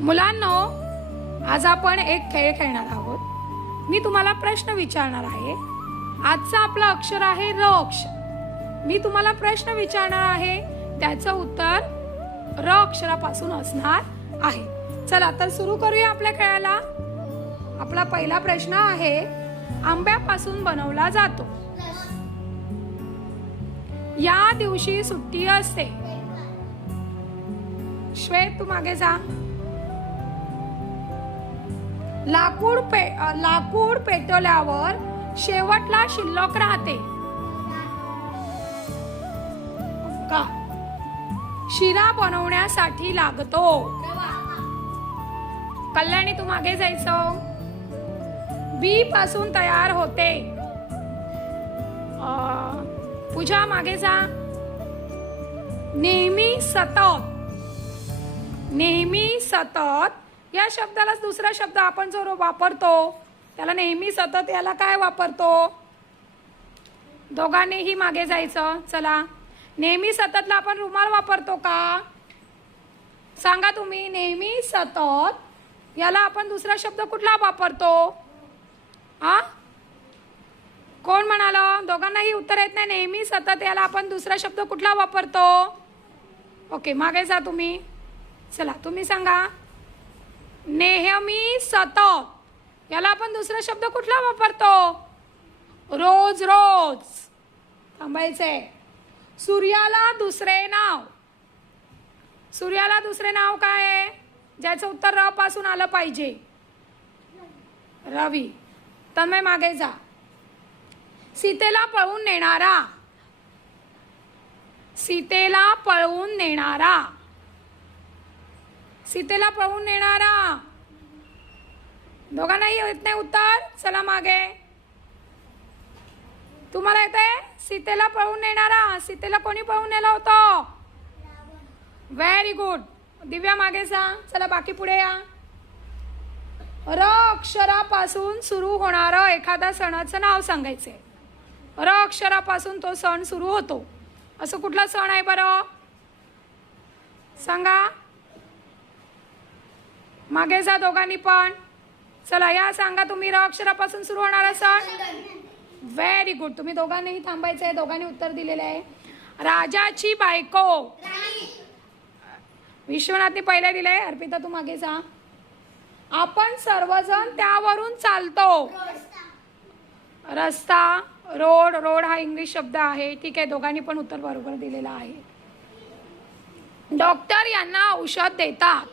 मुलांनो, आज आपण एक खेळ खेळणार आहोत। मी तुम्हाला प्रश्न विचारणार आहे। आजचा आपला अक्षर आहे र अक्षर। मी तुम्हाला प्रश्न विचारणार आहे, त्याचं उत्तर र अक्षरापासून असणार आहे। चला तर सुरू करूया आपल्या खेळाला। आपला पहिला प्रश्न आहे, आंब्यापासून बनवला जातो। या दिवशी सुट्टी असते। श्वेत, तू मागे जा। लाकूड पेटवल्यावर शेवटला शिल्लक राहते का? शिरा बनवण्यासाठी लागतो। कल्याणी, तू मागे जायचं। बी पासून तयार होते। पूजा, मागे जा। नेहमी सतत या शब्दालाच दुसरा शब्द आपण जो वापरतो त्याला नेहमी सतत, याला काय वापरतो? दोघांनीही मागे जायचं। चला, नेहमी सततला आपण रुमाल वापरतो का? सांगा तुम्ही, नेहमी सतत याला आपण दुसरा शब्द कुठला वापरतो? कोण म्हणाल? दोघांनाही उत्तर येत नाही। नेहमी सतत याला आपण दुसरा शब्द कुठला वापरतो? ओके, मागे जा तुम्ही। चला, तुम्ही सांगा। नेहमी सतत याला आपण दुसरा शब्द कुठला वापरतो? रोज। थांबायचंय। सूर्याला दुसरे नाव काय आहे, ज्याचं उत्तर र पासून आलं पाहिजे? रवी। तन्मय, मागे जा। सीतेला पळवून नेणारा। दोघांनाही येत नाही उत्तर। चला मागे। तुम्हाला येत आहे? सीतेला पळवून नेणारा। सीतेला कोणी पळवून नेलं होतं? Very good. दिव्या, मागे जा। चला, बाकी पुढे या। र अक्षरापासून सुरू होणारं एखाद्या सणाचं नाव सांगायचंय। र अक्षरापासून तो सण सुरू होतो, असं कुठला सण आहे बरं? सांगा। मागे जा दोघांनी पण। चला, या सांगा तुम्ही, र अक्षरापासून सुरू होणारा सण। Very good. तुम्ही दोघांनीही थांबायचंय। दोघांनी उत्तर दिलेलं आहे। राजाची बायको। विश्वनाथने पहिले दिलंय। अर्पिता, तू मागे जा। आपण सर्वजण त्यावरून चालतो। रस्ता, रोड हा इंग्लिश शब्द आहे। ठीक आहे, दोघांनी पण उत्तर बरोबर दिलेलं आहे। डॉक्टर यांना औषध देतात।